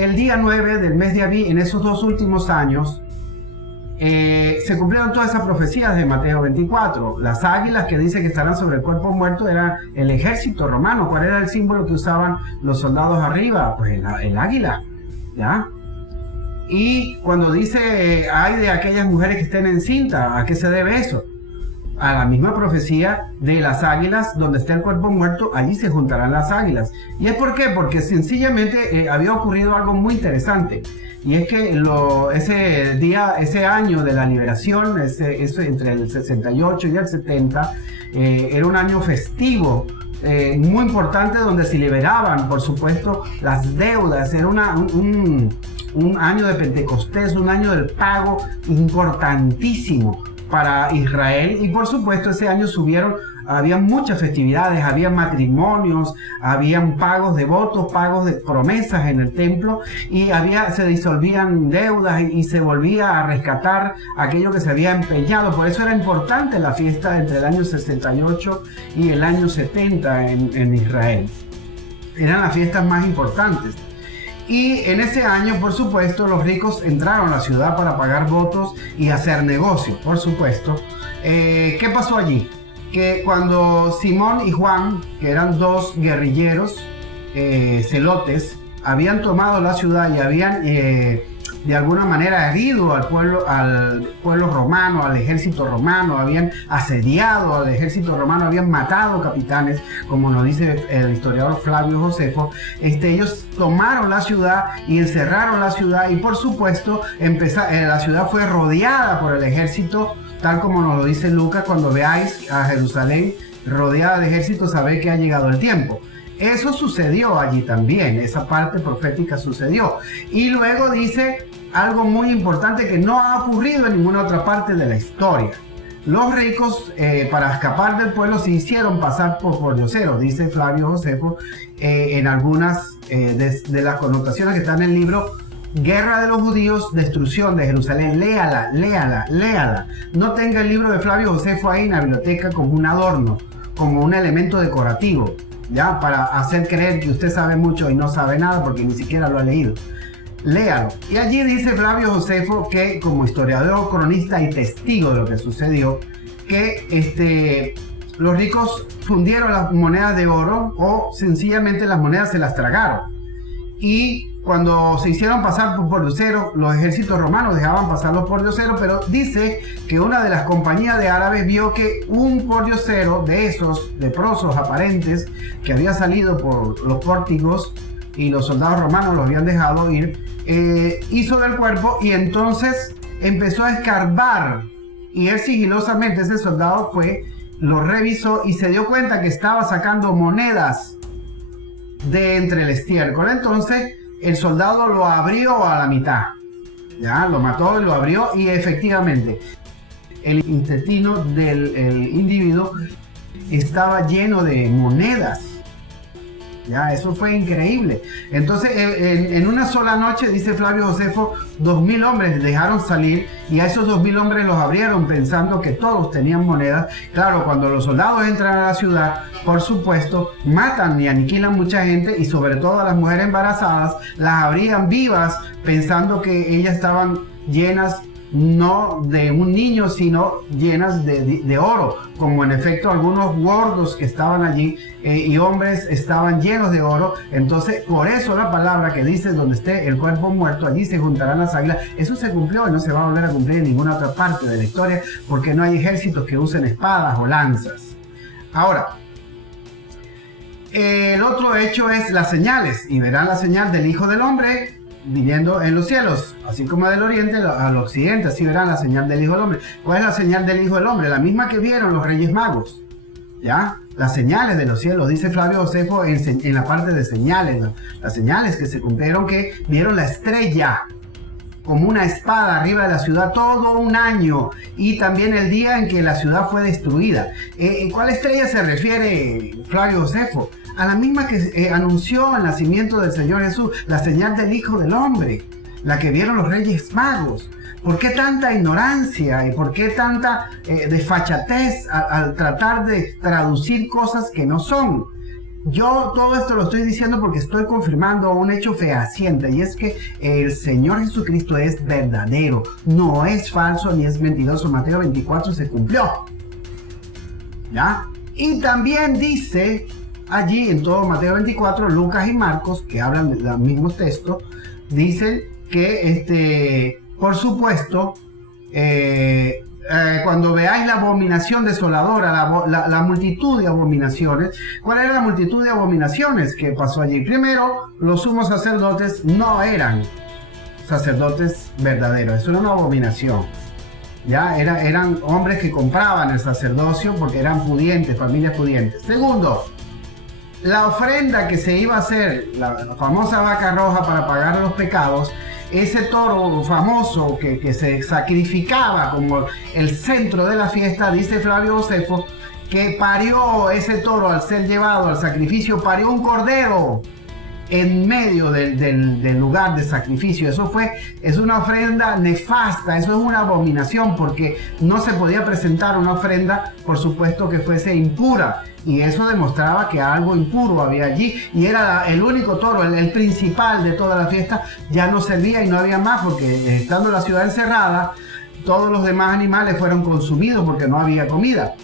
el día 9 del mes de Abí, en esos 2 últimos años, se cumplieron todas esas profecías de Mateo 24. Las águilas que dice que estarán sobre el cuerpo muerto eran el ejército romano. ¿Cuál era el símbolo que usaban los soldados arriba? Pues el águila, ¿ya? Y cuando dice, hay de aquellas mujeres que estén encinta, ¿a qué se debe eso? A la misma profecía de las águilas, donde esté el cuerpo muerto, allí se juntarán las águilas. ¿Y es por qué? Porque sencillamente había ocurrido algo muy interesante. Y es que ese año de la liberación, entre el 68 y el 70, era un año festivo, muy importante, donde se liberaban, por supuesto, las deudas. Era un año de Pentecostés, un año del pago importantísimo para Israel, y por supuesto ese año había muchas festividades, había matrimonios, habían pagos de votos, pagos de promesas en el templo, y se disolvían deudas y se volvía a rescatar aquello que se había empeñado. Por eso era importante la fiesta entre el año 68 y el año 70 en Israel. Eran las fiestas más importantes. Y en ese año, por supuesto, los ricos entraron a la ciudad para pagar votos y hacer negocios, por supuesto. ¿Qué pasó allí? Que cuando Simón y Juan, que eran 2 guerrilleros celotes, habían tomado la ciudad y habían de alguna manera herido al pueblo romano, al ejército romano, habían asediado al ejército romano, habían matado capitanes, como nos dice el historiador Flavio Josefo. Ellos tomaron la ciudad y encerraron la ciudad, y por supuesto la ciudad fue rodeada por el ejército, tal como nos lo dice Lucas: cuando veáis a Jerusalén rodeada de ejército, sabéis que ha llegado el tiempo. Eso sucedió allí también, esa parte profética sucedió. Y luego dice algo muy importante que no ha ocurrido en ninguna otra parte de la historia. Los ricos, para escapar del pueblo, se hicieron pasar por dioseros, dice Flavio Josefo, en algunas de las connotaciones que están en el libro Guerra de los Judíos, Destrucción de Jerusalén. Léala. No tenga el libro de Flavio Josefo ahí en la biblioteca como un adorno, como un elemento decorativo, ya, para hacer creer que usted sabe mucho y no sabe nada porque ni siquiera lo ha leído. Léalo. Y allí dice Flavio Josefo que, como historiador, cronista y testigo de lo que sucedió, que los ricos fundieron las monedas de oro, o sencillamente las monedas se las tragaron. Y cuando se hicieron pasar por pordioseros, los ejércitos romanos dejaban pasar los pordioseros, pero dice que una de las compañías de árabes vio que un pordiosero de esos leprosos aparentes que había salido por los pórticos y los soldados romanos lo habían dejado ir, hizo del cuerpo, y entonces empezó a escarbar, y él sigilosamente, ese soldado lo revisó y se dio cuenta que estaba sacando monedas de entre el estiércol. Entonces el soldado lo abrió a la mitad, ya lo mató y lo abrió, y efectivamente el intestino del individuo estaba lleno de monedas. Ya, eso fue increíble. Entonces, en una sola noche, dice Flavio Josefo, 2.000 hombres dejaron salir, y a esos 2.000 hombres los abrieron pensando que todos tenían monedas. Claro, cuando los soldados entran a la ciudad, por supuesto, matan y aniquilan mucha gente, y sobre todo a las mujeres embarazadas, las abrían vivas pensando que ellas estaban llenas no de un niño, sino llenas de oro, como en efecto algunos gordos que estaban allí y hombres estaban llenos de oro. Entonces, por eso la palabra que dice: donde esté el cuerpo muerto, allí se juntarán las águilas. Eso se cumplió y no se va a volver a cumplir en ninguna otra parte de la historia, porque no hay ejércitos que usen espadas o lanzas. Ahora, el otro hecho es las señales: y verán la señal del Hijo del Hombre viniendo en los cielos, así como del oriente al occidente, así verán la señal del Hijo del Hombre. ¿Cuál es la señal del Hijo del Hombre? La misma que vieron los Reyes Magos, ¿ya? Las señales de los cielos, dice Flavio Josefo en la parte de señales, ¿no? Las señales que se cumplieron, que vieron la estrella como una espada arriba de la ciudad todo un año, y también el día en que la ciudad fue destruida. ¿Cuál estrella se refiere Flavio Josefo? A la misma que anunció el nacimiento del Señor Jesús, la señal del Hijo del Hombre, la que vieron los Reyes Magos. ¿Por qué tanta ignorancia y por qué tanta desfachatez al tratar de traducir cosas que no son? Yo todo esto lo estoy diciendo porque estoy confirmando un hecho fehaciente, y es que el Señor Jesucristo es verdadero, no es falso ni es mentiroso. Mateo 24 se cumplió, ¿ya? Y también dice allí en todo Mateo 24, Lucas y Marcos, que hablan de los mismos textos, dicen que, por supuesto, cuando veáis la abominación desoladora, la multitud de abominaciones. ¿Cuál era la multitud de abominaciones que pasó allí? Primero, los sumos sacerdotes no eran sacerdotes verdaderos, eso era una abominación. Ya eran hombres que compraban el sacerdocio porque eran pudientes, familias pudientes. Segundo, la ofrenda que se iba a hacer, la famosa vaca roja para pagar los pecados, ese toro famoso que se sacrificaba como el centro de la fiesta, dice Flavio Josefo, que parió ese toro al ser llevado al sacrificio, parió un cordero en medio del lugar de sacrificio. Es una ofrenda nefasta, eso es una abominación, porque no se podía presentar una ofrenda, por supuesto, que fuese impura, y eso demostraba que algo impuro había allí, y era el único toro, el principal de toda la fiesta. Ya no servía y no había más, porque estando la ciudad encerrada, todos los demás animales fueron consumidos porque no había comida.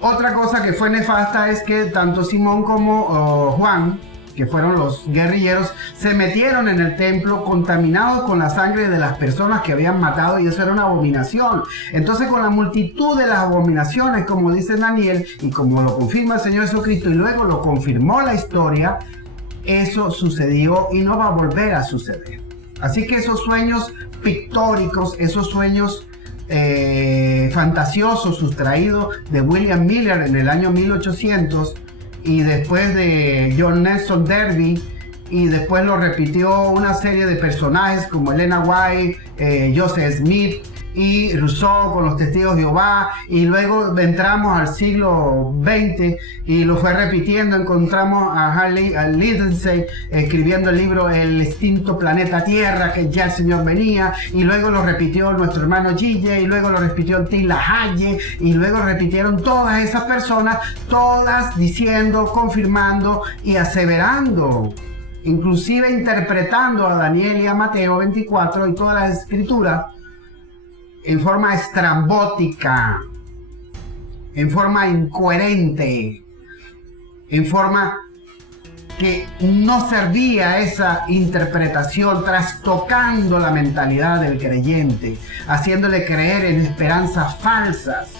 Otra cosa que fue nefasta es que tanto Simón como Juan, que fueron los guerrilleros, se metieron en el templo contaminados con la sangre de las personas que habían matado, y eso era una abominación. Entonces, con la multitud de las abominaciones, como dice Daniel, y como lo confirma el Señor Jesucristo, y luego lo confirmó la historia, eso sucedió y no va a volver a suceder. Así que esos sueños pictóricos, esos sueños fantasiosos sustraídos de William Miller en el año 1800, y después de John Nelson Darby, y después lo repitió una serie de personajes como Elena White, Joseph Smith y Rousseau con los testigos de Jehová, y luego entramos al siglo XX y lo fue repitiendo. Encontramos a Lindsay escribiendo el libro El extinto planeta Tierra, que ya el Señor venía, y luego lo repitió nuestro hermano Gille, y luego lo repitió Tila Haye, y luego repitieron todas esas personas, todas diciendo, confirmando y aseverando, inclusive interpretando a Daniel y a Mateo 24 y todas las escrituras en forma estrambótica, en forma incoherente, en forma que no servía esa interpretación, trastocando la mentalidad del creyente, haciéndole creer en esperanzas falsas,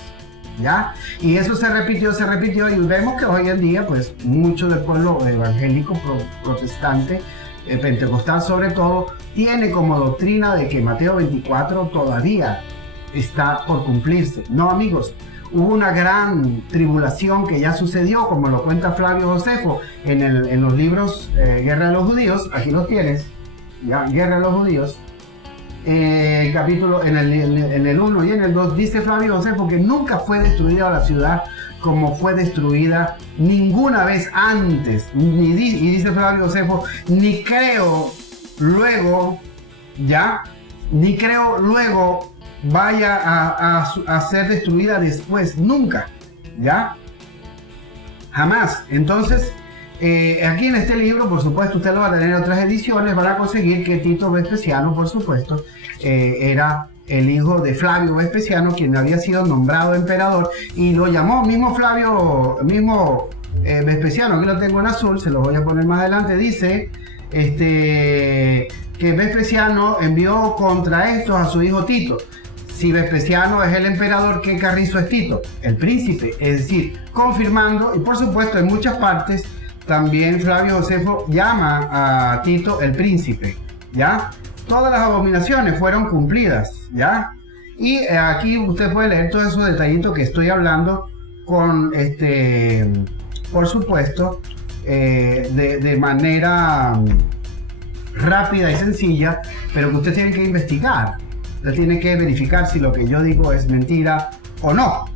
¿ya? Y eso se repitió, y vemos que hoy en día, pues, mucho del pueblo evangélico, protestante, pentecostal sobre todo, tiene como doctrina de que Mateo 24 todavía está por cumplirse. No, amigos, hubo una gran tribulación que ya sucedió, como lo cuenta Flavio Josefo en los libros Guerra de los Judíos. Aquí los tienes, ya, Guerra de los Judíos, capítulo en el 1 y en el 2, dice Flavio Josefo que nunca fue destruida la ciudad como fue destruida ninguna vez antes, y dice Flavio Josefo, ni creo luego vaya a ser destruida después, nunca, ¿ya? Jamás. Entonces, aquí en este libro, por supuesto, usted lo va a tener en otras ediciones, van a conseguir que Tito Vespasiano, por supuesto, era el hijo de Flavio Vespasiano, quien había sido nombrado emperador, y lo llamó Vespasiano, aquí lo tengo en azul, se lo voy a poner más adelante, dice, que Vespasiano envió contra estos a su hijo Tito. Si Vespasiano es el emperador, ¿qué carrizo es Tito? El príncipe, es decir, confirmando, y por supuesto en muchas partes también Flavio Josefo llama a Tito el príncipe, ¿ya? Todas las abominaciones fueron cumplidas, ¿ya? Y aquí usted puede leer todos esos detallitos que estoy hablando con, por supuesto, de manera rápida y sencilla, pero que usted tiene que investigar. Usted tiene que verificar si lo que yo digo es mentira o no.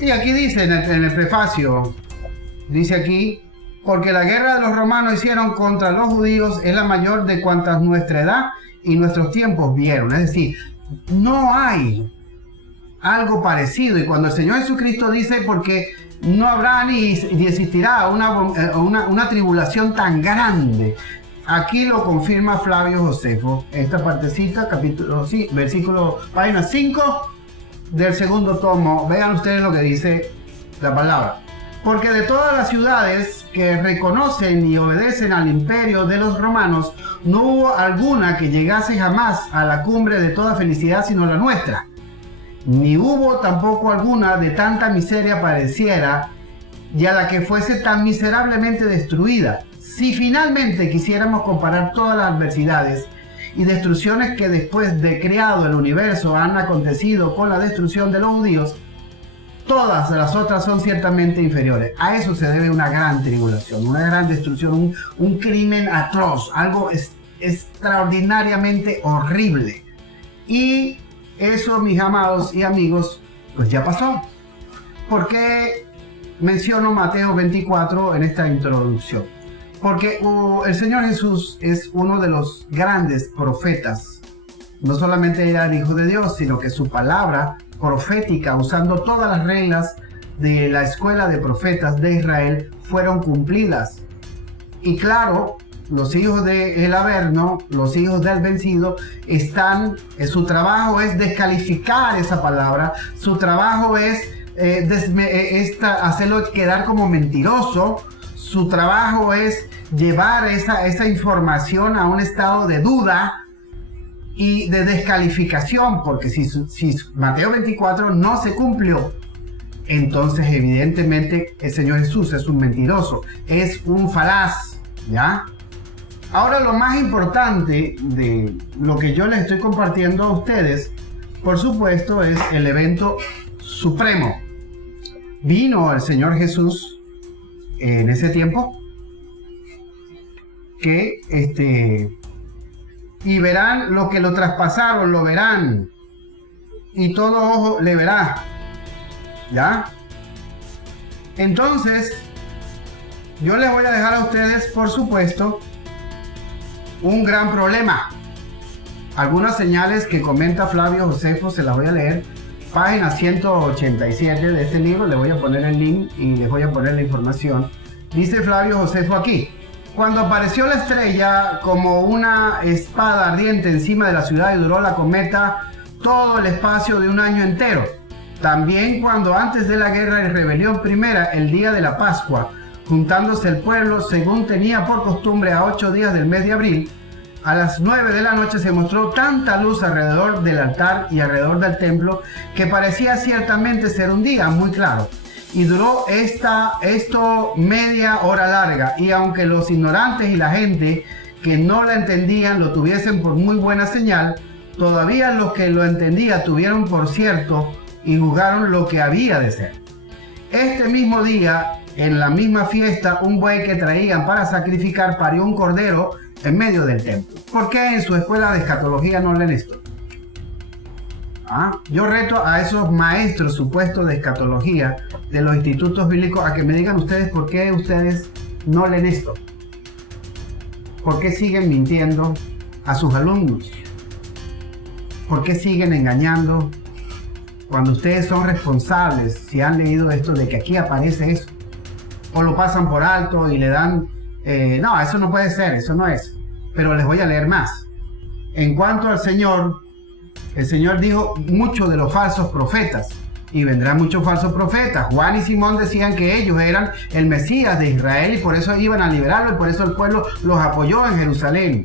Y aquí dice en el prefacio, dice aquí, porque la guerra de los romanos hicieron contra los judíos es la mayor de cuantas nuestra edad y nuestros tiempos vieron. Es decir, no hay algo parecido. Y cuando el Señor Jesucristo dice, porque no habrá ni existirá una tribulación tan grande. Aquí lo confirma Flavio Josefo, esta partecita, capítulo, sí, versículo, página 5 del segundo tomo. Vean ustedes lo que dice la palabra. Porque de todas las ciudades que reconocen y obedecen al imperio de los romanos, no hubo alguna que llegase jamás a la cumbre de toda felicidad sino la nuestra. Ni hubo tampoco alguna de tanta miseria pareciera, y a la que fuese tan miserablemente destruida. Si finalmente quisiéramos comparar todas las adversidades y destrucciones que después de creado el universo han acontecido con la destrucción de los judíos, todas las otras son ciertamente inferiores. A eso se debe una gran tribulación, una gran destrucción, un crimen atroz, algo extraordinariamente horrible. Y eso, mis amados y amigos, pues ya pasó. ¿Por qué menciono Mateo 24 en esta introducción? Porque el Señor Jesús es uno de los grandes profetas. No solamente era el Hijo de Dios, sino que su palabra profética, usando todas las reglas de la escuela de profetas de Israel, fueron cumplidas. Y claro, los hijos del Averno, los hijos del vencido, su trabajo es descalificar esa palabra, su trabajo es hacerlo quedar como mentiroso, su trabajo es llevar esa información a un estado de duda y de descalificación, porque si Mateo 24 no se cumplió, entonces evidentemente el Señor Jesús es un mentiroso, es un falaz, ¿ya? Ahora, lo más importante de lo que yo les estoy compartiendo a ustedes, por supuesto, es el evento supremo. Vino el Señor Jesús en ese tiempo, y verán lo que lo traspasaron, lo verán, y todo ojo le verá, ¿ya? Entonces, yo les voy a dejar a ustedes, por supuesto, un gran problema. Algunas señales que comenta Flavio Josefo, se las voy a leer. Página 187 de este libro, le voy a poner el link y les voy a poner la información. Dice Flavio Josefo aquí: cuando apareció la estrella como una espada ardiente encima de la ciudad y duró la cometa todo el espacio de un año entero. También cuando antes de la guerra y rebelión primera, el día de la Pascua, juntándose el pueblo según tenía por costumbre a 8 días del mes de abril, a las 9 de la noche se mostró tanta luz alrededor del altar y alrededor del templo que parecía ciertamente ser un día muy claro. Y duró esto media hora larga, y aunque los ignorantes y la gente que no la entendían lo tuviesen por muy buena señal, todavía los que lo entendían tuvieron por cierto y juzgaron lo que había de ser. Este mismo día, en la misma fiesta, un buey que traían para sacrificar parió un cordero en medio del templo. ¿Por qué en su escuela de escatología no leen esto? Yo reto a esos maestros supuestos de escatología de los institutos bíblicos a que me digan ustedes por qué ustedes no leen esto. ¿Por qué siguen mintiendo a sus alumnos? ¿Por qué siguen engañando cuando ustedes son responsables, si han leído esto, de que aquí aparece eso? O lo pasan por alto y le dan, no, eso no puede ser, eso no es. Pero les voy a leer más. En cuanto al Señor, el Señor dijo mucho de los falsos profetas, y vendrán muchos falsos profetas. Juan y Simón decían que ellos eran el Mesías de Israel y por eso iban a liberarlo, y por eso el pueblo los apoyó en Jerusalén.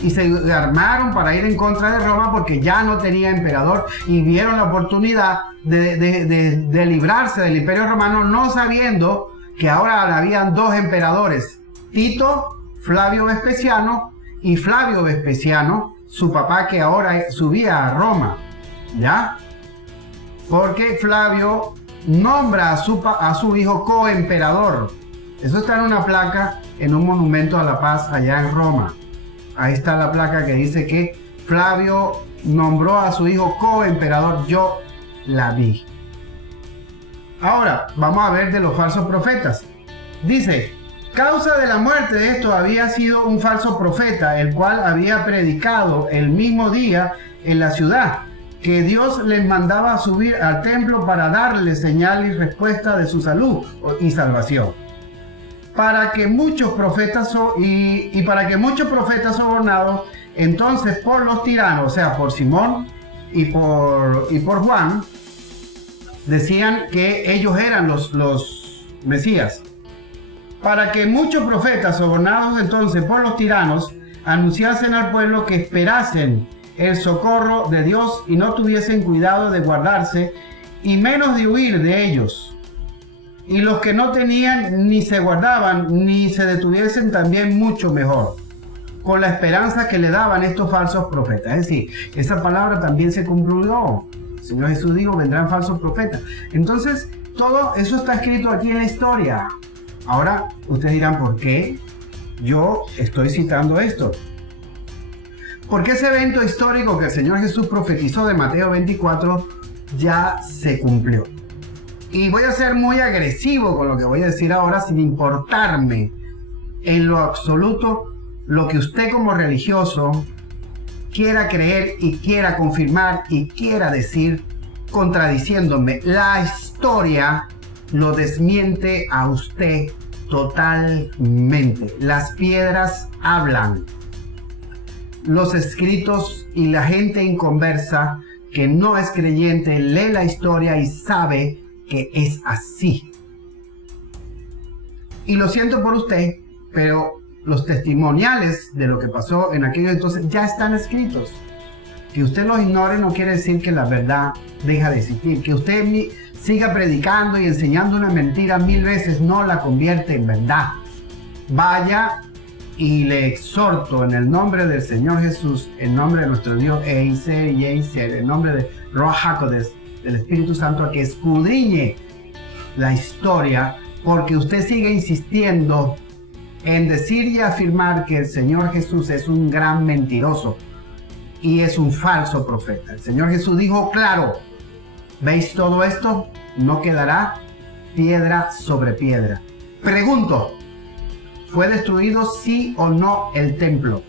Y se armaron para ir en contra de Roma porque ya no tenía emperador, y vieron la oportunidad de librarse del imperio romano, no sabiendo que ahora habían dos emperadores, Tito, Flavio Vespasiano, y Flavio Vespasiano, su papá, que ahora subía a Roma, ¿ya? Porque Flavio nombra a su hijo coemperador. Eso está en una placa en un monumento a la paz allá en Roma. Ahí está la placa que dice que Flavio nombró a su hijo coemperador. Yo la vi. Ahora, vamos a ver de los falsos profetas. Dice: causa de la muerte de esto había sido un falso profeta, el cual había predicado el mismo día en la ciudad, que Dios les mandaba subir al templo para darles señal y respuesta de su salud y salvación. Para que muchos profetas para que muchos profetas sobornados entonces por los tiranos, o sea, por Simón y por Juan, decían que ellos eran los Mesías. Para que muchos profetas sobornados entonces por los tiranos anunciasen al pueblo que esperasen el socorro de Dios y no tuviesen cuidado de guardarse y menos de huir de ellos. Y los que no tenían ni se guardaban ni se detuviesen también mucho mejor, con la esperanza que le daban estos falsos profetas. Es decir, esa palabra también se cumplió. El Señor Jesús dijo, vendrán falsos profetas. Entonces, todo eso está escrito aquí en la historia. Ahora, ustedes dirán, ¿por qué yo estoy citando esto? Porque ese evento histórico que el Señor Jesús profetizó de Mateo 24 ya se cumplió. Y voy a ser muy agresivo con lo que voy a decir ahora, sin importarme en lo absoluto lo que usted como religioso quiera creer y quiera confirmar y quiera decir, contradiciéndome. La historia lo desmiente a usted totalmente. Las piedras hablan. Los escritos y la gente inconversa que no es creyente lee la historia y sabe que es así. Y lo siento por usted, pero los testimoniales de lo que pasó en aquellos entonces ya están escritos. Que usted los ignore no quiere decir que la verdad deja de existir. Que usted siga predicando y enseñando una mentira 1000 veces no la convierte en verdad. Vaya y le exhorto en el nombre del Señor Jesús, en nombre de nuestro Dios, Eiser y Eiser, en nombre de Ruach HaKodesh, del Espíritu Santo, a que escudriñe la historia, porque usted sigue insistiendo en decir y afirmar que el Señor Jesús es un gran mentiroso y es un falso profeta. El Señor Jesús dijo claro, ¿veis todo esto? No quedará piedra sobre piedra. Pregunto, ¿fue destruido sí o no el templo?